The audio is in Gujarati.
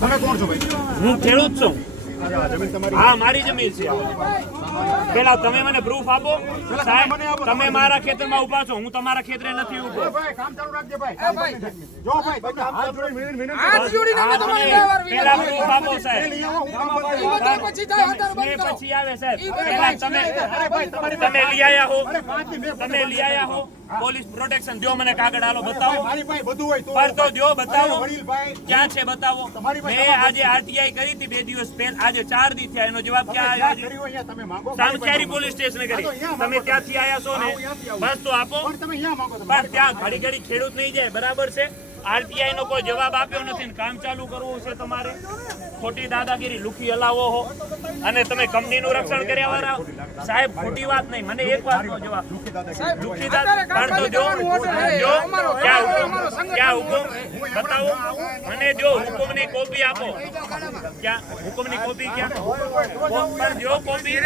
તમે કોણ છો ભાઈ? હું ખેડૂત છું. જમીન તમારી? હા, મારી જમીન છે. પેલા તમે મને પ્રૂફ આપો. સાહેબ, તમે મારા ખેતરમાં ઉભા છો, હું તમારા ખેતરે નથી ઉભો. ભાઈ કામ ચાલુ રાખજે ભાઈ. જો ભાઈ તમને હાથ જોડીને વિનંતી હાથ જોડીને અમે તમારી વ્યવહાર પેલા પ્રૂફ આપો સાહેબ. લઈ આવો હું કામ ઈ બધા પછી જાય હાથર મેં બંધ કરો. પછી આવે સાહેબ. પેલા તમે લઈ આયા હો. તમે લઈ આયા હો. પોલીસ પ્રોટેક્શન દો, મને કાગળ આલો બતાવો. મારી પાસે બધું હોય તો પર તો દો, બતાવો. વડીલ ભાઈ ક્યાં છે બતાવો. મેં આજે આરટીઆઈ કરી હતી 2 દિવસ પહેલા, આજે 4 દી થયા. એનો જવાબ ક્યાં આવ્યો? કર્યું અહીંયા તમે માંગો. સામખિયારી પોલીસ સ્ટેશન કરી. તમે ત્યાંથી આયા છો ને, બસ તો આપો. પણ તમે અહીંયા માંગો. પણ ત્યાં ઘડી ઘડી ખેડૂત નહીં જાય, બરાબર છે. આરટીઆઈ નો કોઈ જવાબ આપ્યો નથી ને કામ ચાલુ કરવું છે તમારે. ખોટી દાદાગીરી લુખી હલાવો હો અને તમે કંપનીનું રક્ષણ કર્યા વાળા. સાહેબ, ખોટી વાત નહીં, મને એક વાતનો જવાબ. લુખી દાદા પણ તો જો ક્યાં હુકમ બતાવો મને. જો હુકમની કોપી આપો. ક્યાં હુકમની કોપી? ક્યાં પણ જો કોપી